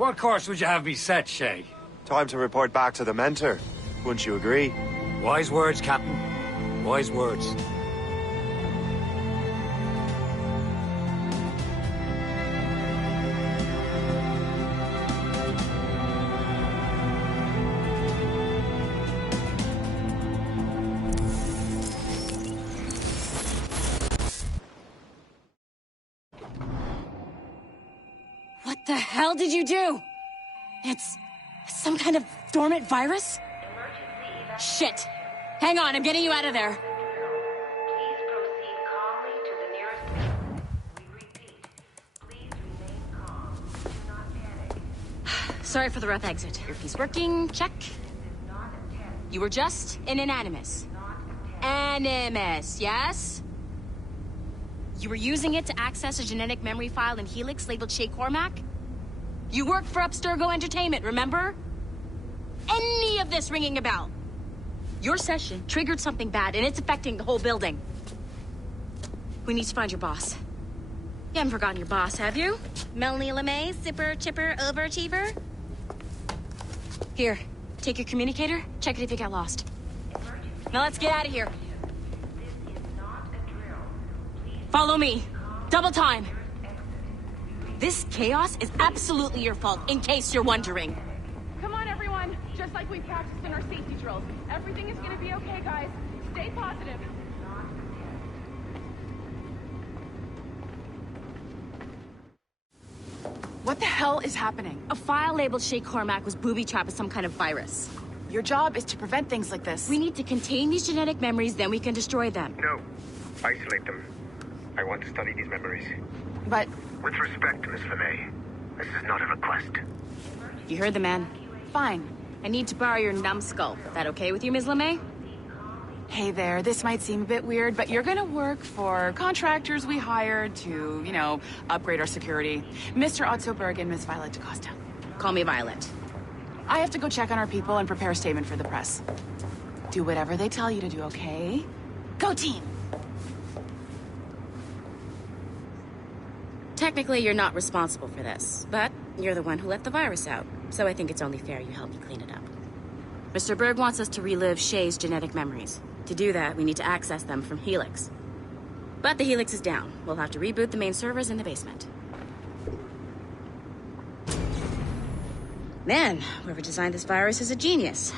What course would you have me set, Shay? Time to report back to the mentor. Wouldn't you agree? Wise words, Captain. Wise words. What the hell did you do? It's some kind of dormant virus? Shit! Hang on, I'm getting you out of there. Please proceed calmly to the nearest. We repeat, please remain calm. Do not panic. Sorry for the rough exit. Earpiece working, check. Not a test. You were just an Animus. Animus, yes? You were using it to access a genetic memory file in Helix labeled Shay Cormac? You worked for Abstergo Entertainment, remember? Any of this ringing a bell? Your session triggered something bad, and it's affecting the whole building. We need to find your boss. You haven't forgotten your boss, have you? Melanie LeMay, zipper, chipper, overachiever? Here, take your communicator, check it if you got lost. Now let's get out of here. This is not a drill. Please Follow me. Double time. exit. This chaos is absolutely your fault, in case you're wondering. Come on, everyone. Just like we practiced in our safety drills. Everything is gonna be okay, guys. Stay positive. What the hell is happening? A file labeled Shay Cormac was booby-trapped with some kind of virus. Your job is to prevent things like this. We need to contain these genetic memories, then we can destroy them. No. Isolate them. I want to study these memories. But With respect, Miss LeMay, this is not a request. You heard the man. fine. I need to borrow your numbskull. Is that okay with you, Ms. LeMay? Hey there, this might seem a bit weird, but you're gonna work for contractors we hired to, upgrade our security. Mr. Otto Berg and Miss Violet DaCosta. Call me Violet. I have to go check on our people and prepare a statement for the press. Do whatever they tell you to do, okay? Go team! Technically, you're not responsible for this, but you're the one who let the virus out, so I think it's only fair you help me clean it up. Mr. Berg wants us to relive Shay's genetic memories. To do that, we need to access them from Helix. But the Helix is down. We'll have to reboot the main servers in the basement. Man, whoever designed this virus is a genius.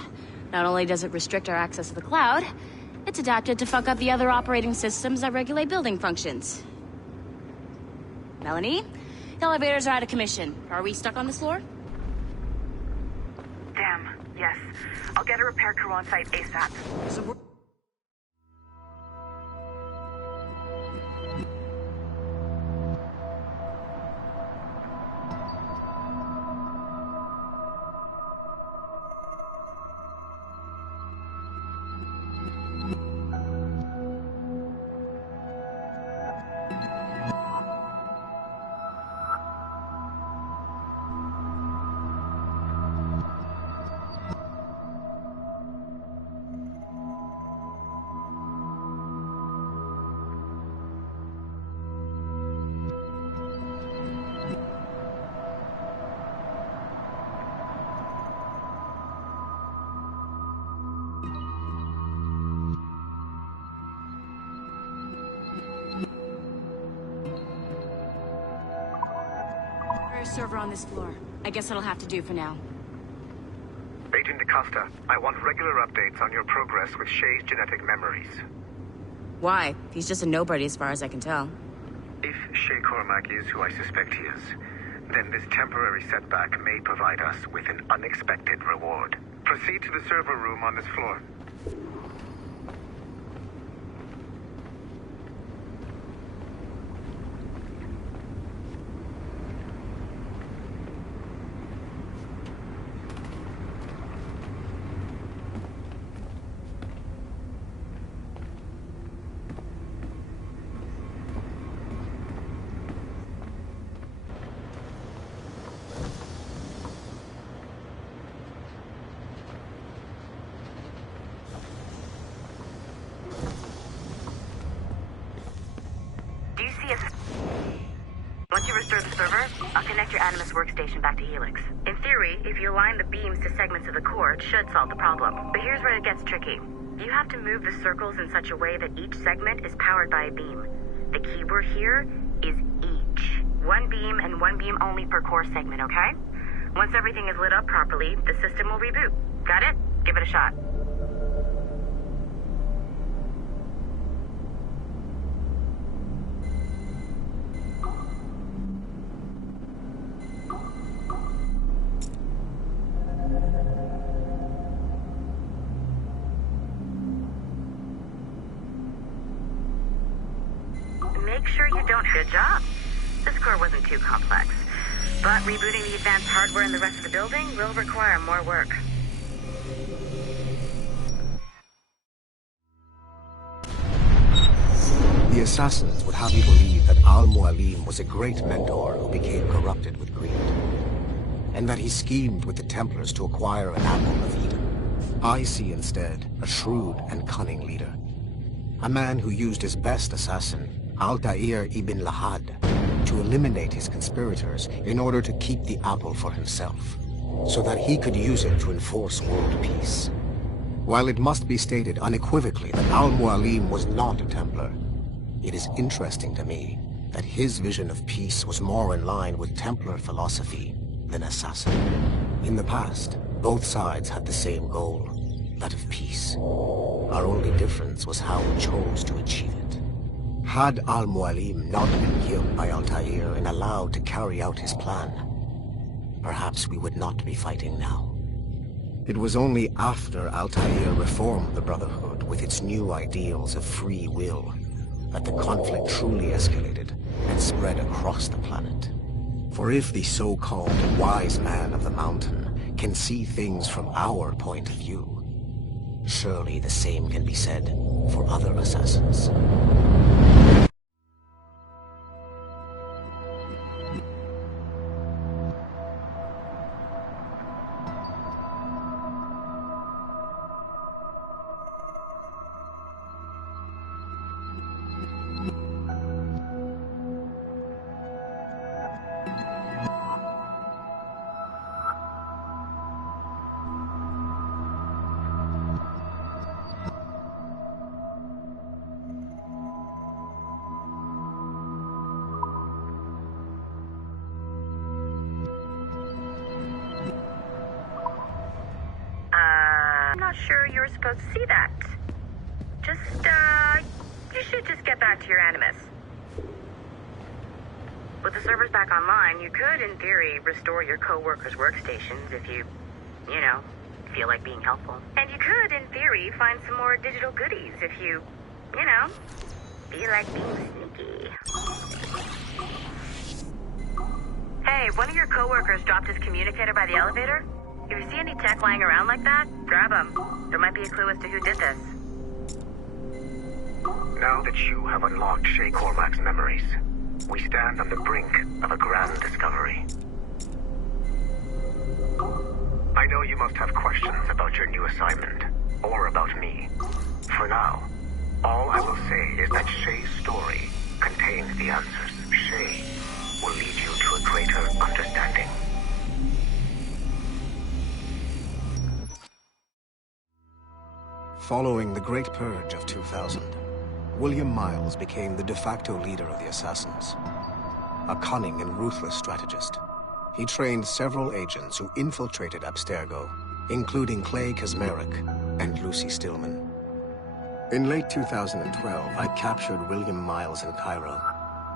Not only does it restrict our access to the cloud, it's adapted to fuck up the other operating systems that regulate building functions. Melanie? The elevators are out of commission. Are we stuck on this floor? Damn, yes. I'll get a repair crew on site ASAP. So we're... server on this floor. I guess that'll have to do for now. Agent DaCosta, I want regular updates on your progress with Shay's genetic memories. Why? He's just a nobody as far as I can tell. If Shay Cormac is who I suspect he is, then this temporary setback may provide us with an unexpected reward. Proceed to the server room on this floor. Once you restore the server, I'll connect your Animus workstation back to Helix. In theory, if you align the beams to segments of the core, it should solve the problem. But here's where it gets tricky. You have to move the circles in such a way that each segment is powered by a beam. The keyword here is each. One beam and one beam only per core segment, okay? Once everything is lit up properly, the system will reboot. Got it? Give it a shot. Make sure you don't... Good job. This core wasn't too complex. But rebooting the advanced hardware in the rest of the building will require more work. The assassins would have you believe that Al-Mualim was a great mentor who became corrupted with greed, and that he schemed with the Templars to acquire an apple of Eden. I see instead a shrewd and cunning leader. A man who used his best assassin, Altair ibn Lahad, to eliminate his conspirators in order to keep the apple for himself, so that he could use it to enforce world peace. While it must be stated unequivocally that Al-Mualim was not a Templar, it is interesting to me that his vision of peace was more in line with Templar philosophy than assassin. In the past, both sides had the same goal, that of peace. Our only difference was how we chose to achieve it. Had Al-Mualim not been killed by Altair and allowed to carry out his plan, perhaps we would not be fighting now. It was only after Altair reformed the Brotherhood with its new ideals of free will that the conflict truly escalated and spread across the planet. For if the so-called wise man of the mountain can see things from our point of view, surely the same can be said for other assassins. I'm not sure you were supposed to see that. You should just get back to your Animus. With the servers back online, you could, in theory, restore your co-workers' workstations if you feel like being helpful. And you could, in theory, find some more digital goodies if you feel like being sneaky. Hey, one of your co-workers dropped his communicator by the elevator. If you see any tech lying around like that, grab them. There might be a clue as to who did this. Now that you have unlocked Shay Cormac's memories, we stand on the brink of a grand discovery. I know you must have questions about your new assignment, or about me. For now, all I will say is that Shay's story contains the answers. Shay will lead you to a greater understanding. Following the Great Purge of 2000, William Miles became the de facto leader of the Assassins. A cunning and ruthless strategist, he trained several agents who infiltrated Abstergo, including Clay Kazmarek and Lucy Stillman. In late 2012, I captured William Miles in Cairo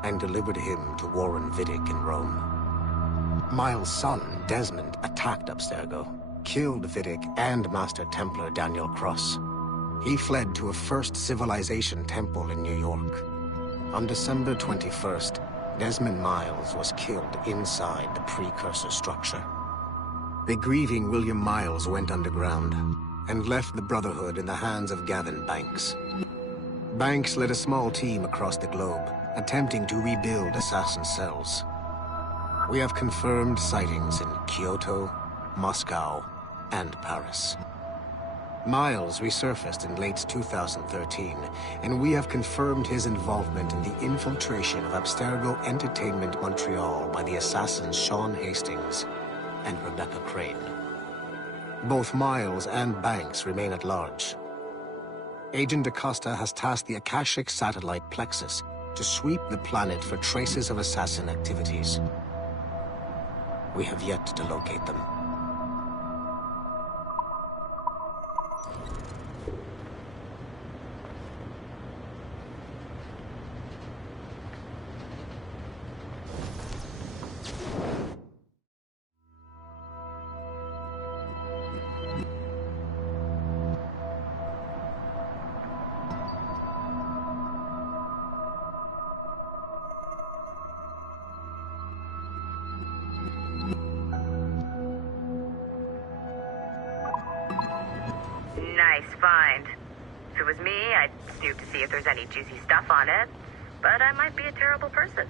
and delivered him to Warren Vidic in Rome. Miles' son, Desmond, attacked Abstergo, killed Vidic and Master Templar Daniel Cross. He fled to a First Civilization temple in New York. On December 21st, Desmond Miles was killed inside the precursor structure. The grieving William Miles went underground and left the Brotherhood in the hands of Gavin Banks. Banks led a small team across the globe, attempting to rebuild assassin cells. We have confirmed sightings in Kyoto, Moscow, and Paris. Miles resurfaced in late 2013, and we have confirmed his involvement in the infiltration of Abstergo Entertainment Montreal by the assassins Sean Hastings and Rebecca Crane. Both Miles and Banks remain at large. Agent DaCosta has tasked the Akashic satellite Plexus to sweep the planet for traces of assassin activities. We have yet to locate them. Nice find. If it was me, I'd snoop to see if there's any juicy stuff on it. But I might be a terrible person.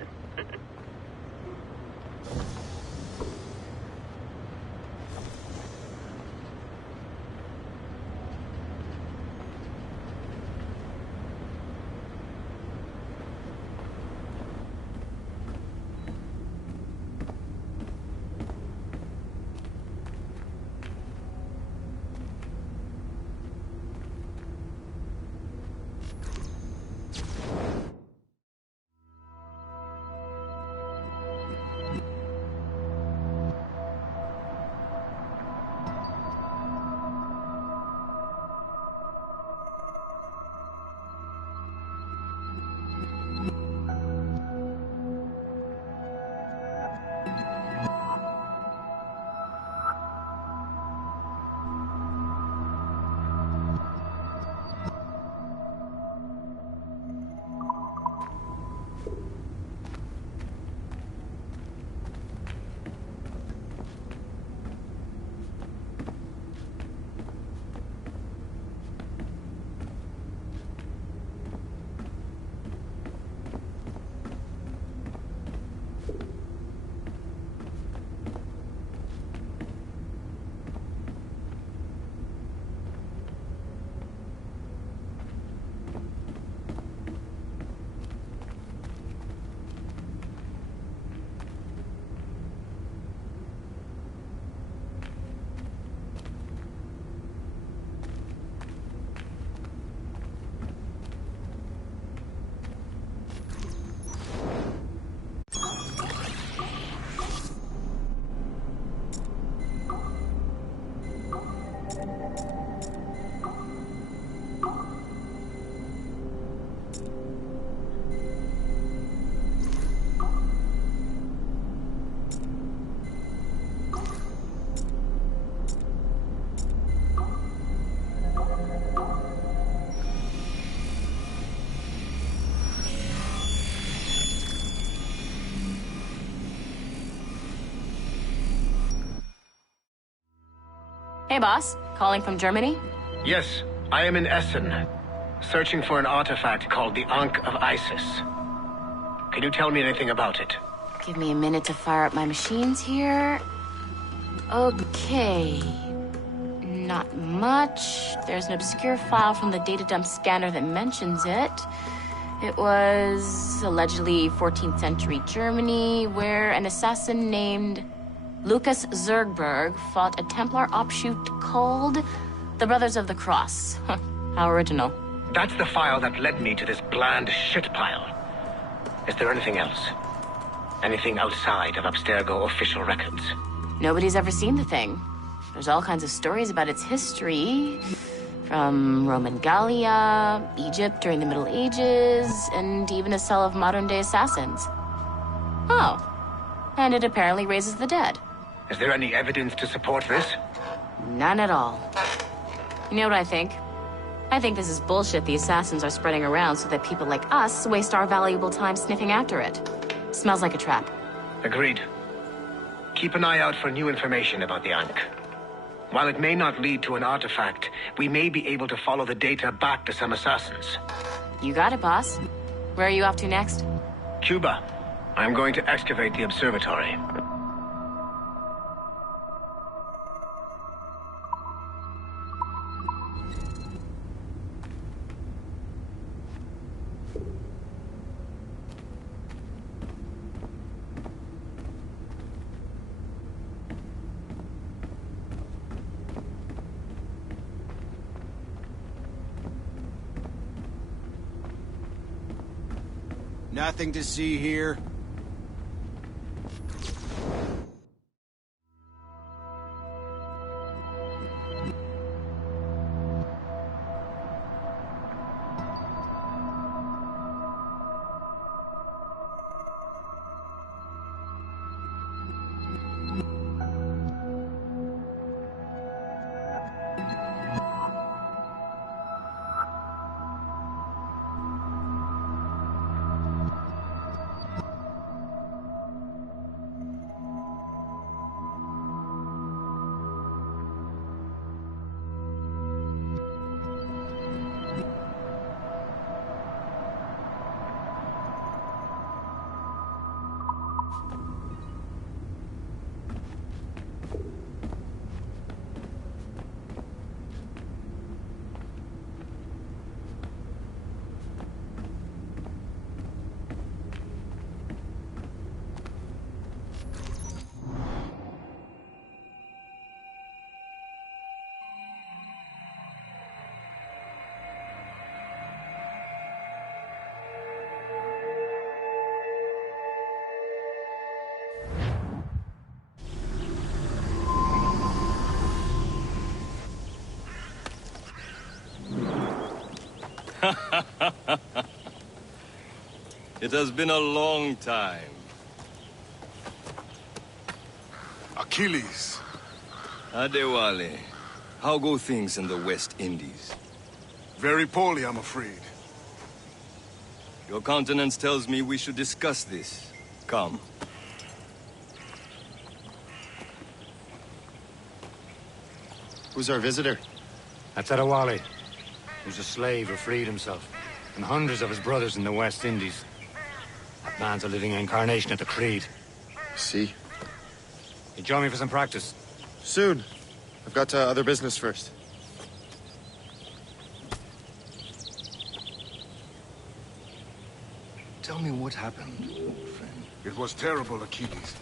Hey, boss. Calling from Germany? Yes, I am in Essen, searching for an artifact called the Ankh of Isis. Can you tell me anything about it? Give me a minute to fire up my machines here. Okay. Not much. There's an obscure file from the data dump scanner that mentions it. It was allegedly 14th century Germany, where an assassin named Lucas Zergberg fought a Templar offshoot called the Brothers of the Cross. Huh, how original. That's the file that led me to this bland shit pile. Is there anything else? Anything outside of Abstergo official records? Nobody's ever seen the thing. There's all kinds of stories about its history. From Roman Gallia, Egypt during the Middle Ages, and even a cell of modern-day assassins. Oh. And it apparently raises the dead. Is there any evidence to support this? None at all. You know what I think? I think this is bullshit the assassins are spreading around so that people like us waste our valuable time sniffing after it. Smells like a trap. Agreed. Keep an eye out for new information about the Ankh. While it may not lead to an artifact, we may be able to follow the data back to some assassins. You got it, boss. Where are you off to next? Cuba. I'm going to excavate the observatory. Nothing to see here. It has been a long time. Achilles. Adewale, how go things in the West Indies? Very poorly, I'm afraid. Your countenance tells me we should discuss this. Come. Who's our visitor? That's Adewale. He was a slave who freed himself, and hundreds of his brothers in the West Indies. That man's a living incarnation of the Creed. See? You join me for some practice? Soon. I've got other business first. Tell me what happened, old friend. It was terrible, Achilles.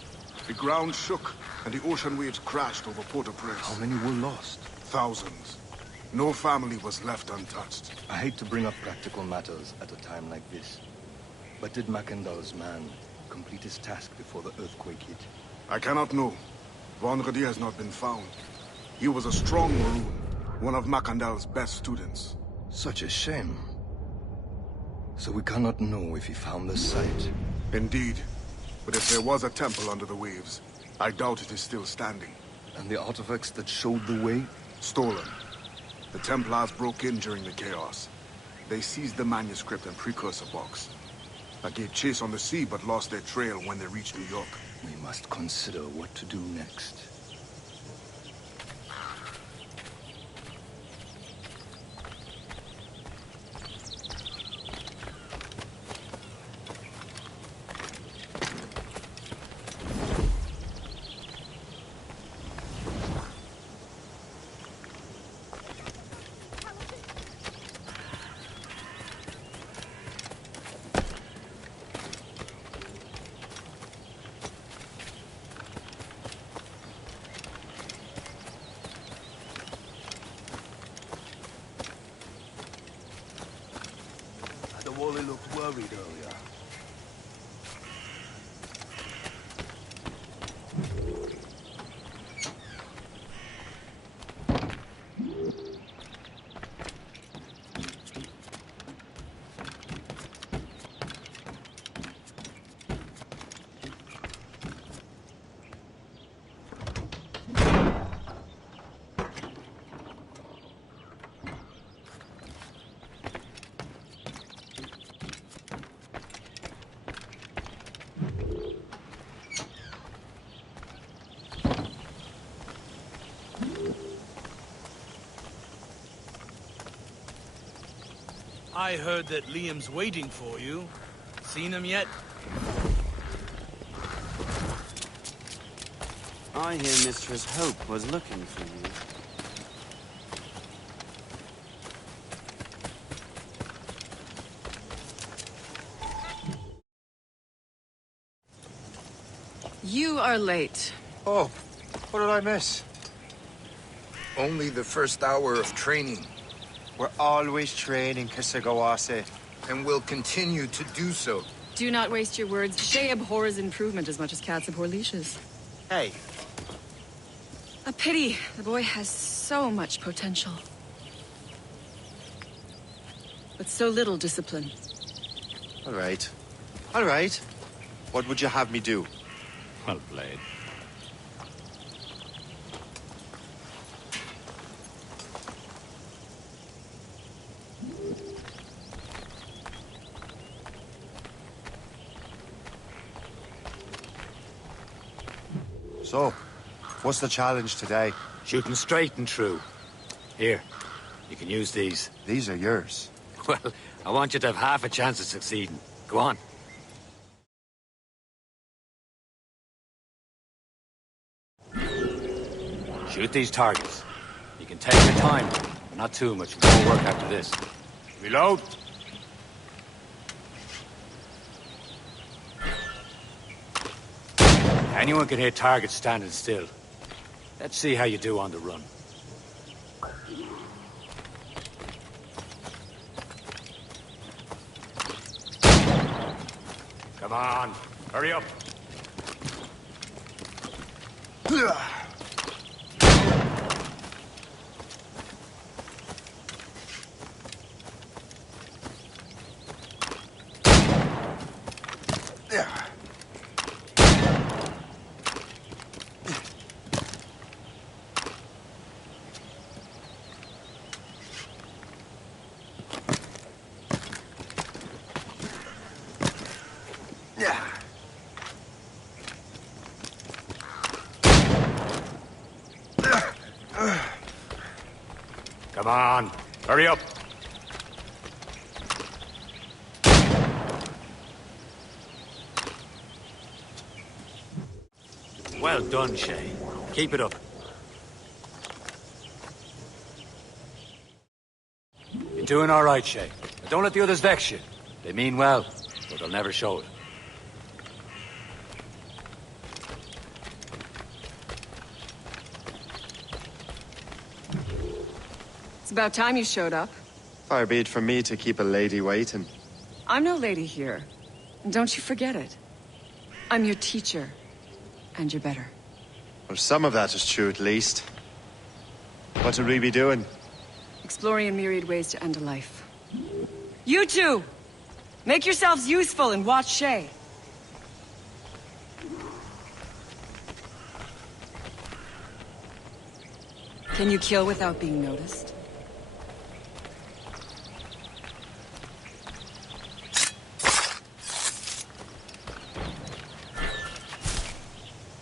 The ground shook, and the ocean waves crashed over Port-au-Prince. How many were lost? Thousands. No family was left untouched. I hate to bring up practical matters at a time like this. But did Macandal's man complete his task before the earthquake hit? I cannot know. Vendredi has not been found. He was a strong Maroon, one of Macandal's best students. Such a shame. So we cannot know if he found the site. Indeed. But if there was a temple under the waves, I doubt it is still standing. And the artifacts that showed the way? Stolen. The Templars broke in during the chaos. They seized the manuscript and precursor box. I gave chase on the sea, but lost their trail when they reached New York. We must consider what to do next. Wally looked worried earlier. I heard that Liam's waiting for you. Seen him yet? I hear Mistress Hope was looking for you. You are late. Oh, what did I miss? Only the first hour of training. We're always training, Kisagawase. And will continue to do so. Do not waste your words. Shay abhors improvement as much as cats abhor leashes. Hey. A pity. The boy has so much potential. But so little discipline. All right. All right. What would you have me do? Well played. So, what's the challenge today? Shooting straight and true. Here, you can use these. These are yours. Well, I want you to have half a chance of succeeding. Go on. Shoot these targets. You can take your time, but not too much. More work after this. Reload. Anyone can hit targets standing still. Let's see how you do on the run. Come on, hurry up. Come on, hurry up. Well done, Shay. Keep it up. You're doing all right, Shay. But don't let the others vex you. They mean well, but they'll never show it. It's about time you showed up. Far be it from me to keep a lady waiting. I'm no lady here. And don't you forget it. I'm your teacher. And you're better. Well, some of that is true, at least. What would we be doing? Exploring a myriad ways to end a life. You two! Make yourselves useful and watch Shay. Can you kill without being noticed?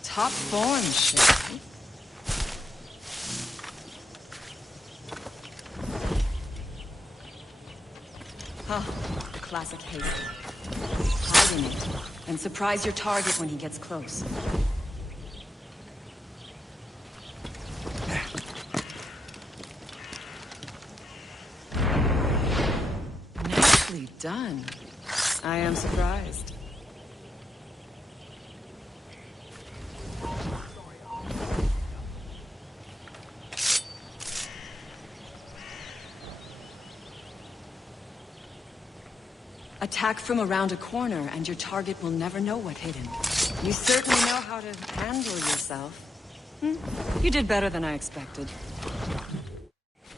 Top form, Shay. Classic haste. Hide in it, and surprise your target when he gets close. Nicely done. I am surprised. Attack from around a corner, and your target will never know what hit him. You certainly know how to handle yourself. You did better than I expected.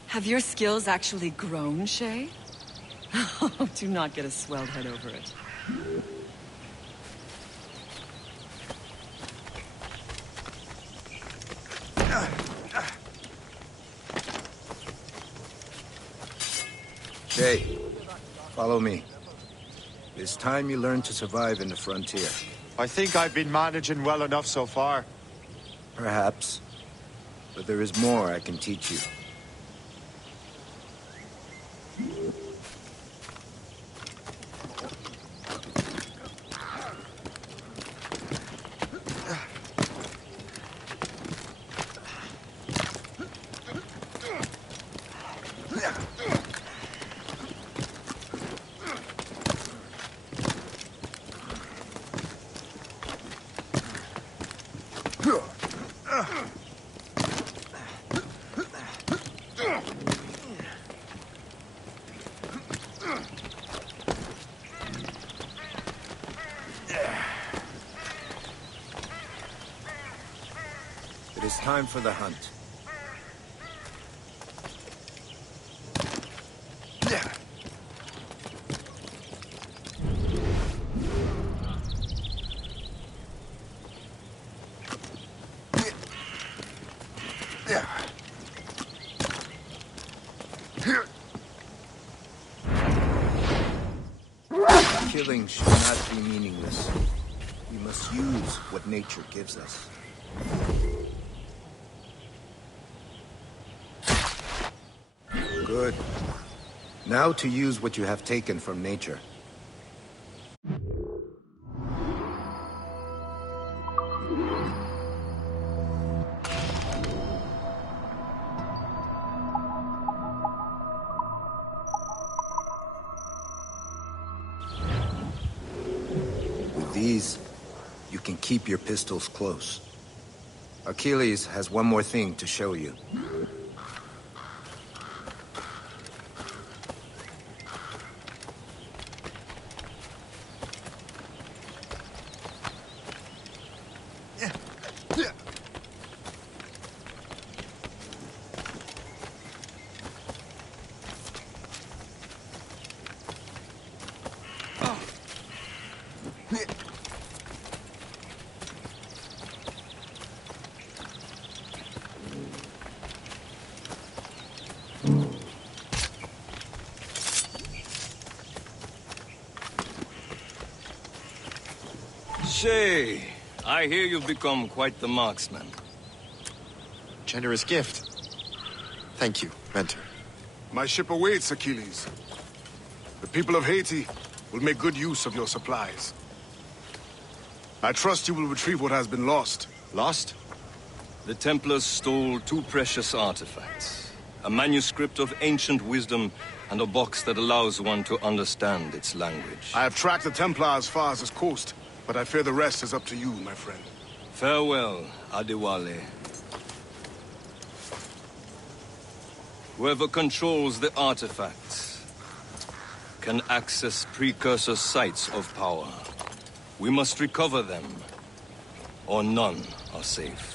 Have your skills actually grown, Shay? Do not get a swelled head over it. Shay, follow me. It's time you learn to survive in the frontier. I think I've been managing well enough so far. Perhaps. But there is more I can teach you. is time for the hunt. Killing should not be meaningless. We must use what nature gives us. Good. Now to use what you have taken from nature. With these, you can keep your pistols close. Achilles has one more thing to show you. Shay, I hear you've become quite the marksman. Generous gift. Thank you, Mentor. My ship awaits, Achilles. The people of Haiti will make good use of your supplies. I trust you will retrieve what has been lost. Lost? The Templars stole 2 precious artifacts. A manuscript of ancient wisdom and a box that allows one to understand its language. I have tracked the Templar as far as this coast, but I fear the rest is up to you, my friend. Farewell, Adewale. Whoever controls the artifacts can access precursor sites of power. We must recover them, or none are safe.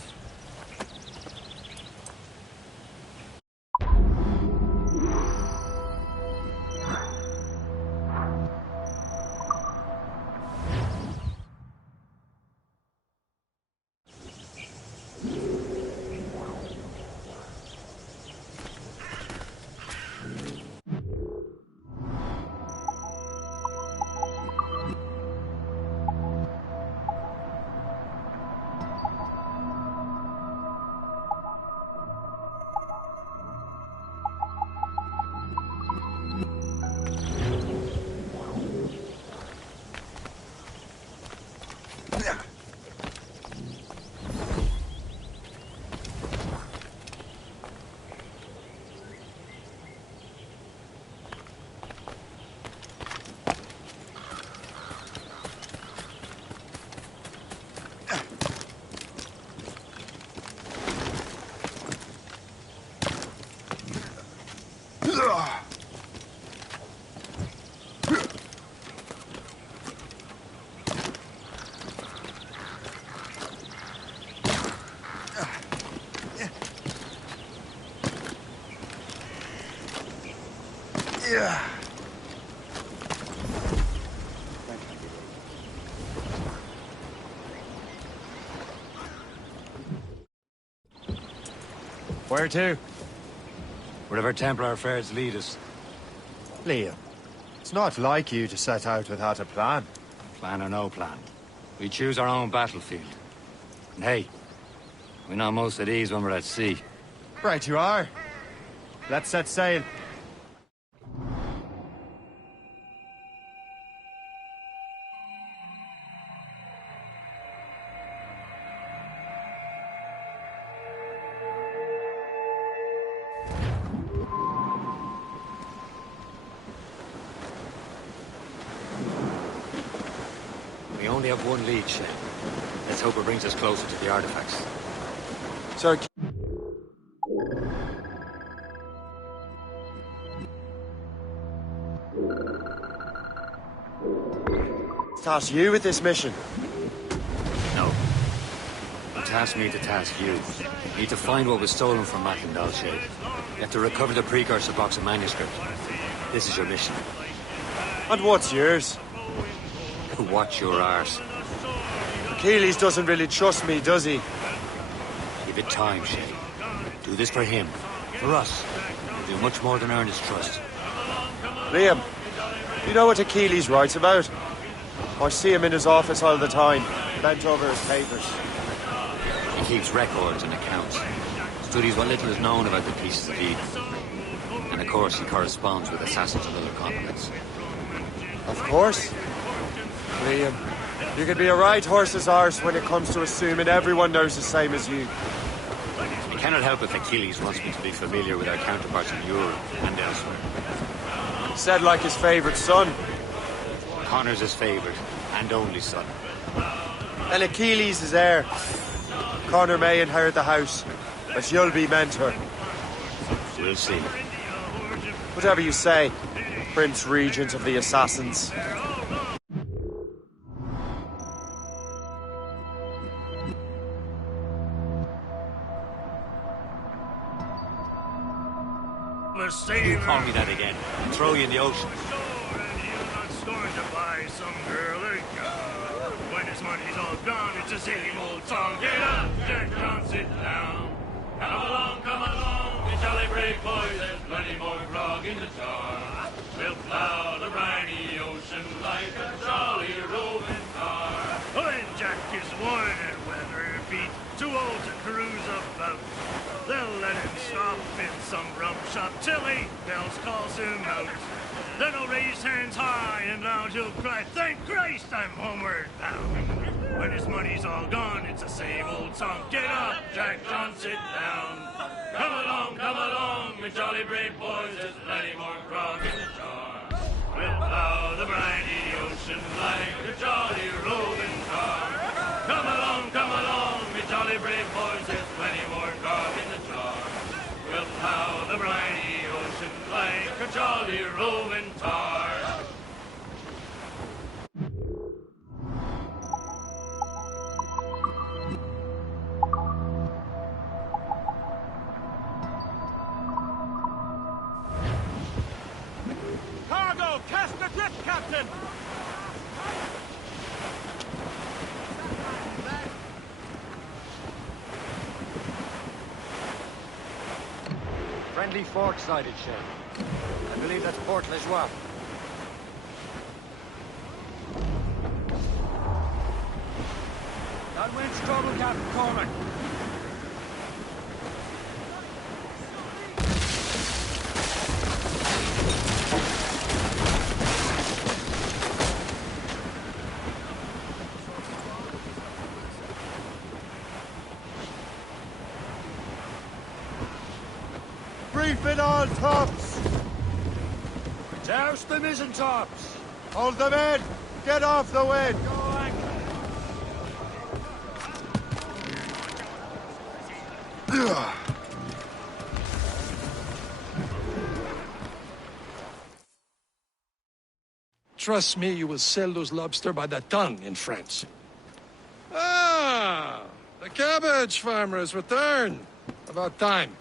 Where to? Wherever Templar affairs lead us. Liam, it's not like you to set out without a plan. Plan or no plan. We choose our own battlefield. And hey, we know most of these when we're at sea. Right you are. Let's set sail. We only have one lead, Shay. Let's hope it brings us closer to the artifacts. Sir, task you with this mission. No. I'll tasked me to task you. You need to find what was stolen from Mac and Dalshay. You have to recover the precursor box of manuscript. This is your mission. And what's yours? Watch your arse. Achilles doesn't really trust me, does he? Give it time, Shay. Do this for him. For us. You'll do much more than earn his trust. Liam, you know what Achilles writes about? I see him in his office all the time, bent over his papers. He keeps records and accounts. Studies what little is known about the pieces of Eden. And of course, he corresponds with assassins of other continents. Of course. Liam, you could be a right horse's arse when it comes to assuming everyone knows the same as you. I cannot help if Achilles wants me to be familiar with our counterparts in Europe and elsewhere. Said like his favorite son. Connor's his favorite and only son. And Achilles is heir. Connor may inherit the house, but you'll be mentor. We'll see. Whatever you say, Prince Regent of the Assassins. You call me that again, I'll throw you in the ocean. To buy some girl a gun. When his money's all gone, it's the same old song. Get up, Jack John, sit down. Come along, you jolly brave boys. There's plenty more grog in the jar. We'll plow the briny ocean like a jolly roving car. When Jack is worn and weather beat, too old to cruise about, they'll let him stop in some rum shop till 8 bells calls him out. Then he'll raise hands high and loud he'll cry, thank Christ I'm homeward bound. When his money's all gone, it's the same old song. Get up, Jack John, sit down. Come along, me jolly brave boys. There's plenty more grog in the jar. We'll plow the briny ocean like a jolly roving car. Come along, me jolly brave boys. There's plenty more grog in the jar. We'll plow the briny ocean like a jolly roving tar. Cargo! Cast adrift, Captain! Friendly fork-sided Shay. I believe that's Port Lejoie. That wind's trouble, Captain Cormac. Brief it all, tops! Douse the mizzen-tops! Hold them in! Get off the wind! Trust me, you will sell those lobster by the ton in France. Ah! The cabbage farmer has returned. About time.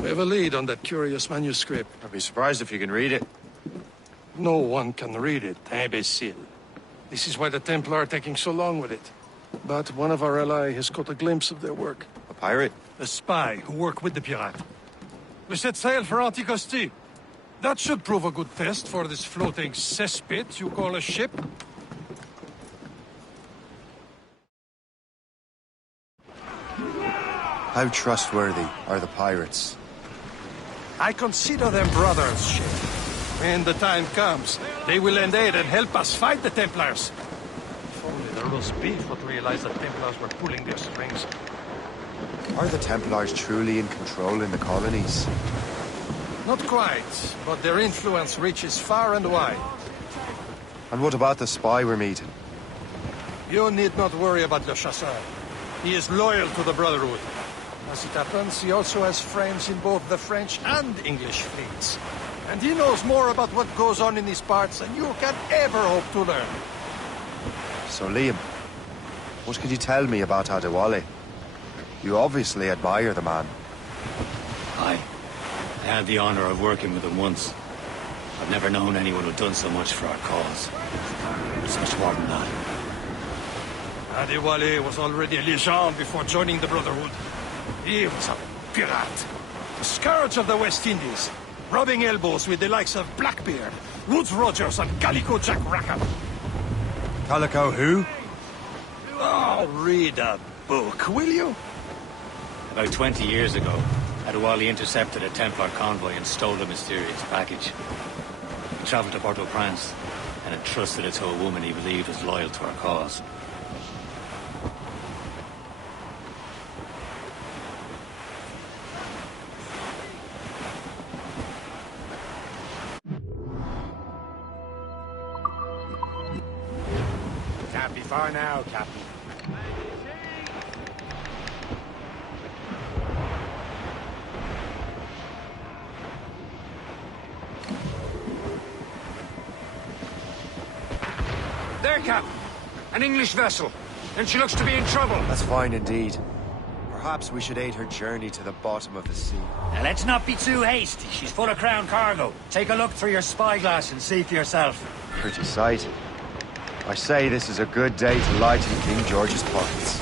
We have a lead on that curious manuscript. I'd be surprised if you can read it. No one can read it, imbecile. This is why the Templar are taking so long with it. But one of our allies has caught a glimpse of their work. A pirate? A spy who worked with the pirate. We set sail for Anticosti. That should prove a good test for this floating cesspit you call a ship. How trustworthy are the pirates? I consider them brothers, Shay. When the time comes, they will lend aid and help us fight the Templars. If only the roast beef would realize the Templars were pulling their strings. Are the Templars truly in control in the colonies? Not quite, but their influence reaches far and wide. And what about the spy we're meeting? You need not worry about Le Chasseur. He is loyal to the Brotherhood. As it happens, he also has friends in both the French and English fleets. And he knows more about what goes on in these parts than you can ever hope to learn. So, Liam, What can you tell me about Adewale? You obviously admire the man. I had the honor of working with him once. I've never known anyone who'd done so much for our cause. It's much more than that. Adewale was already a legend before joining the Brotherhood. He was a pirate. The scourge of the West Indies. Rubbing elbows with the likes of Blackbeard, Woodes Rogers, and Calico Jack Rackham. Calico who? Oh, read a book, will you? About 20 years ago, Adewale intercepted a Templar convoy and stole a mysterious package. He traveled to Port-au-Prince and entrusted it to a woman he believed was loyal to our cause. Can't be far now, Captain. There, Captain. An English vessel. And she looks to be in trouble. That's fine indeed. Perhaps we should aid her journey to the bottom of the sea. Now, let's not be too hasty. She's full of crown cargo. Take a look through your spyglass and see for yourself. Pretty sight. I say this is a good day to lighten King George's pockets.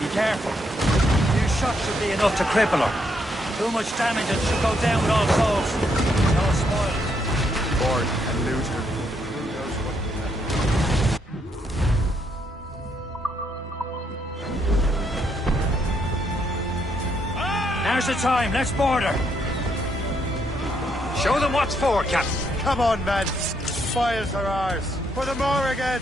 Be careful. A few shots should be enough to cripple her. Too much damage and she'll go down with all souls. No spoils. Board and loot her. Now's the time. Let's board her. Show them what's for, Captain. Come on, men. Spoils are ours. For the Morrigan.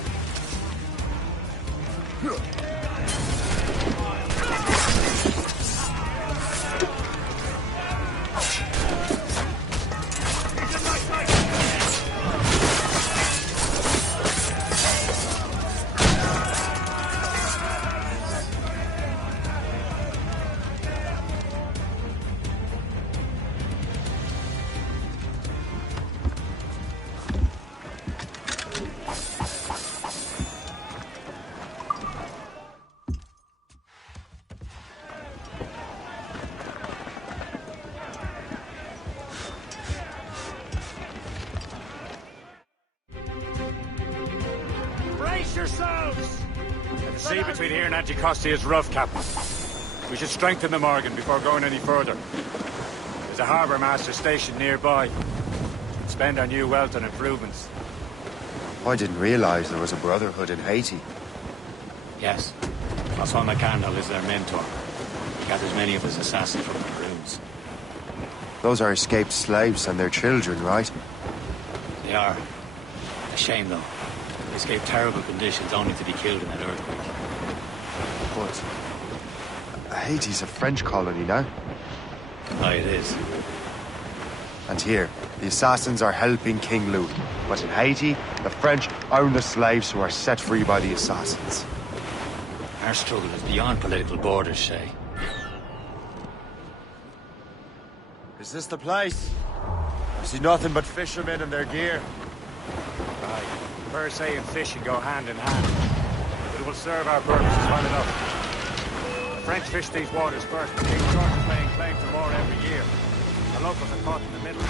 The sea between here and Anticosti is rough, Captain. We should strengthen the Morgan before going any further. There's a harbour master stationed nearby. Spend our new wealth on improvements. I didn't realize there was a brotherhood in Haiti. Yes. Francois McCandle is their mentor. He gathers many of his assassins from the rooms. Those are escaped slaves and their children, right? They are. A shame, though. They escaped terrible conditions only to be killed in that earthquake. But Haiti's a French colony now. Aye, it is. And here, the assassins are helping King Louis. But in Haiti, the French own the slaves who are set free by the assassins. Our struggle is beyond political borders, Shay. Is this the place? I see nothing but fishermen and their gear. Aye. Per se and fishing go hand in hand. But it will serve our purposes well enough. The French fish these waters first, but King George is laying claim to more every year. The locals are caught in the middle.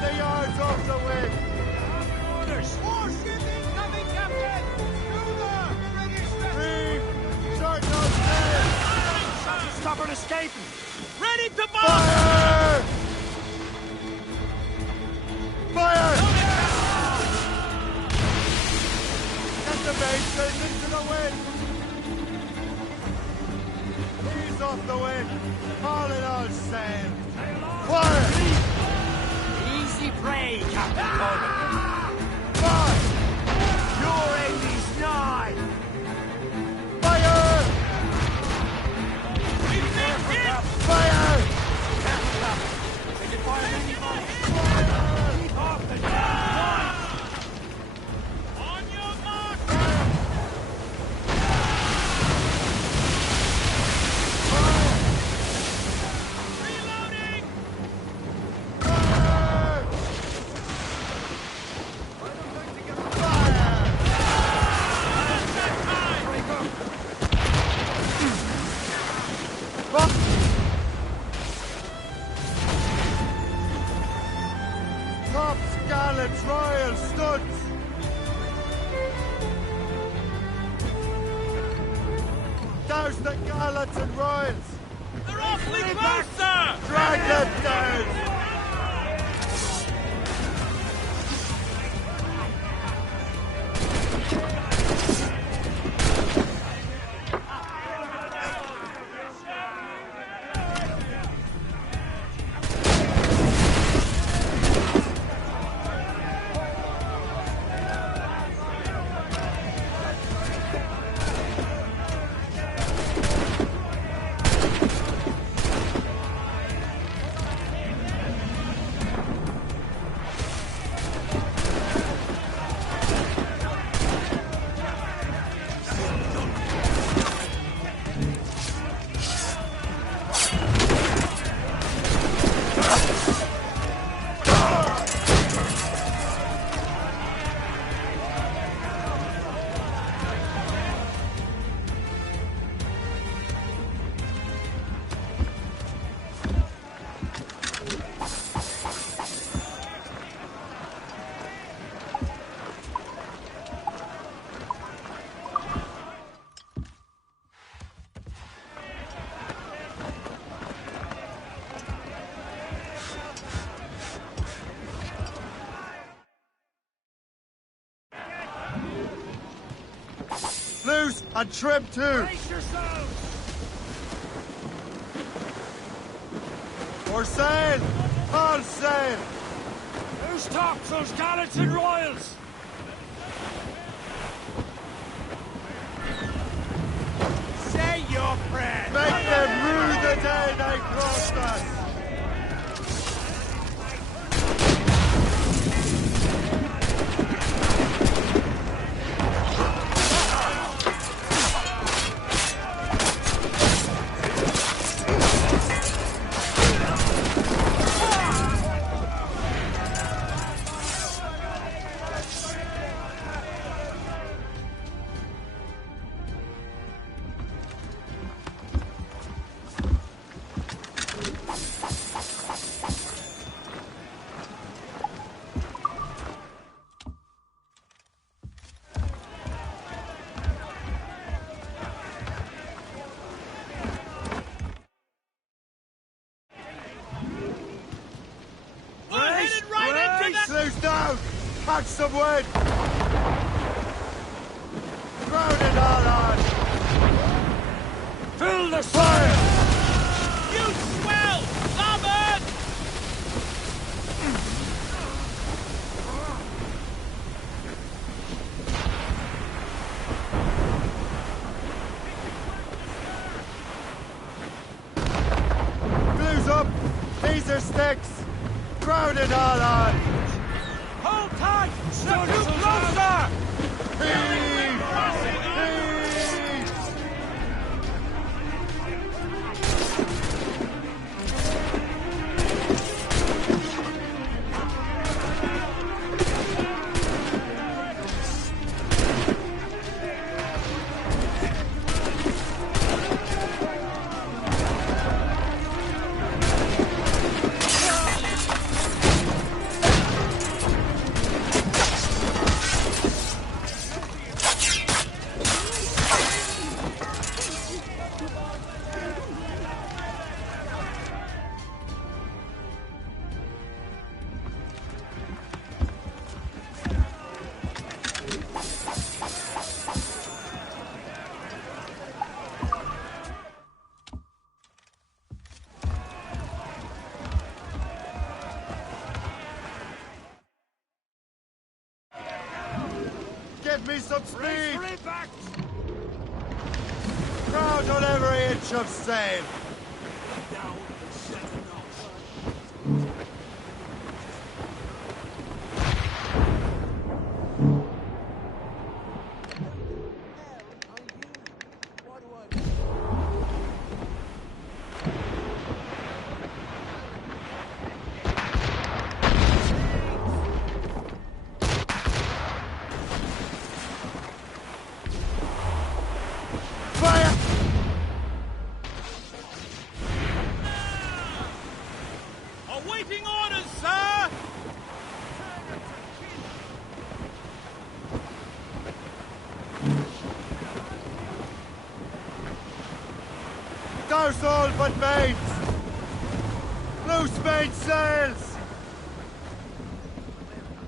The yards off the wind! Orders! More shipping coming, Captain! Through the British vessel! Start those sails! Stop her escaping! Ready to Fire! Fire! Get the mainsail into the wind! Ease off the wind! Haul it all sail! Fire! Easy prey, Captain Corbin. Fire! Your end is nigh. Fire! Fire! Did you fire anybody? Keep off the ground. On your mark. Hallots and Royals! They're awfully close, sir! Drag them down! Loose and trim too! For sail! All sail! Who's tops those gallants and royals? Say your prayers! Make them rue the day they crossed us! Loose down! Catch some wind! Ground it all on! Fill the sail! You swell! Larboard! Blues up! These are sticks! Ground it all on! Hold tight! Step too closer! Heave! Give me some speed! Crowd on every inch of sail! Souse all but mates! Loose mainsails!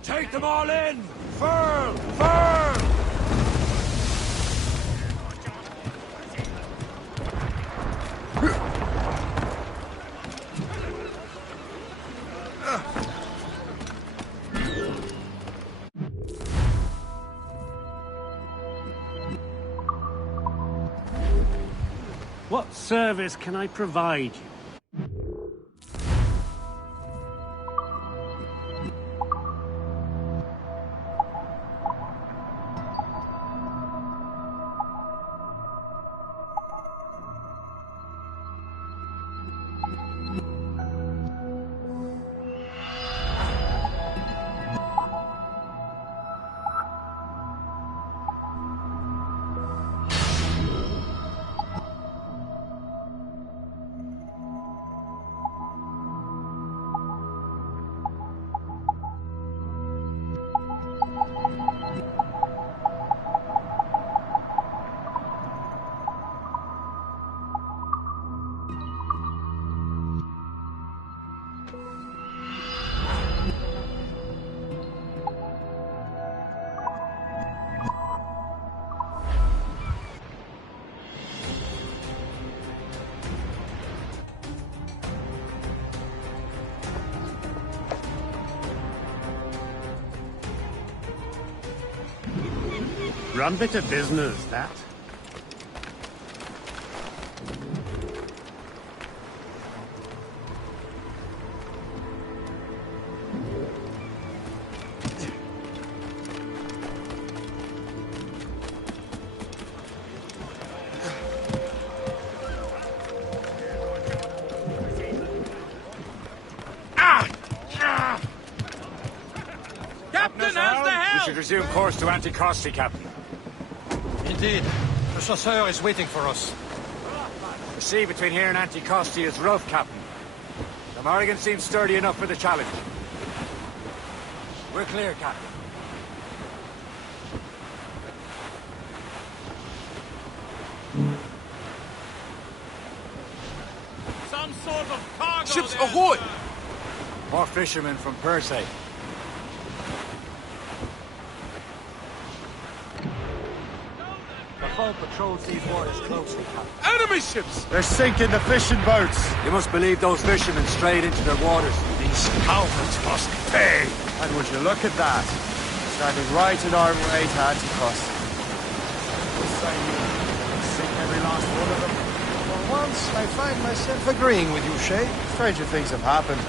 Take them all in! Furl! Furl! What service can I provide you? Run bit of business, that. Captain, how's the helm? We should resume course to Anticosti, Captain. Indeed. The chasseur is waiting for us. The sea between here and Anticosti is rough, Captain. The Morrigan seems sturdy enough for the challenge. We're clear, Captain. Some sort of cargo. Ships there, ahoy! sir. More fishermen from Persay. The foe patrols these waters closely, Captain. Enemy ships! They're sinking the fishing boats! You must believe those fishermen strayed into their waters. These cowards must pay! And would you look at that? Standing right in our way to Anticosti. Sink every last one of them. For once, I find myself agreeing with you, Shay. Stranger things have happened.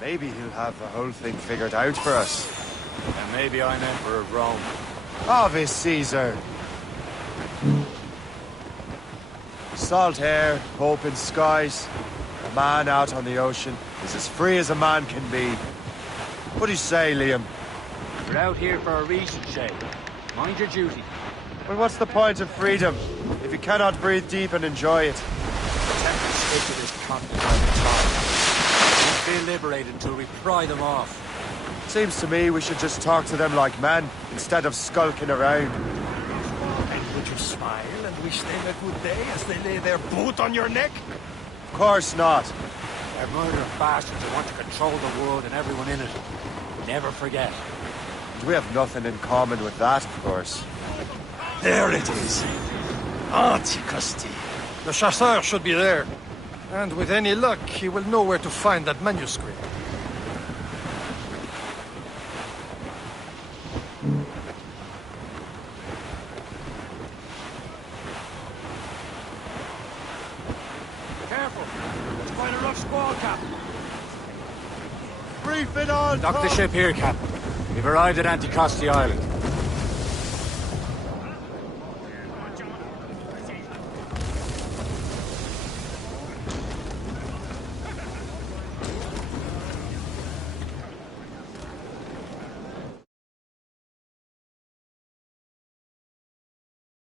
Maybe he'll have the whole thing figured out for us. And maybe I'm Emperor of Rome. Obvious Caesar. Salt air, open skies. A man out on the ocean is as free as a man can be. What do you say, Liam? We're out here for a reason, Shay. Mind your duty. Well, what's the point of freedom if you cannot breathe deep and enjoy it? The Templars stick to this continent all the time. We won't be liberated until we pry them off. Seems to me we should just talk to them like men, instead of skulking around. And would you smile and wish them a good day as they lay their boot on your neck? Of course not. They're murdering bastards who want to control the world and everyone in it. Never forget. And we have nothing in common with that, of course. There it is. Anticosti. Le Chasseur should be there. And with any luck, he will know where to find that manuscript. Careful. It's quite a rough squall, Captain. Brief it on! Dock the ship here, Captain. We've arrived at Anticosti Island.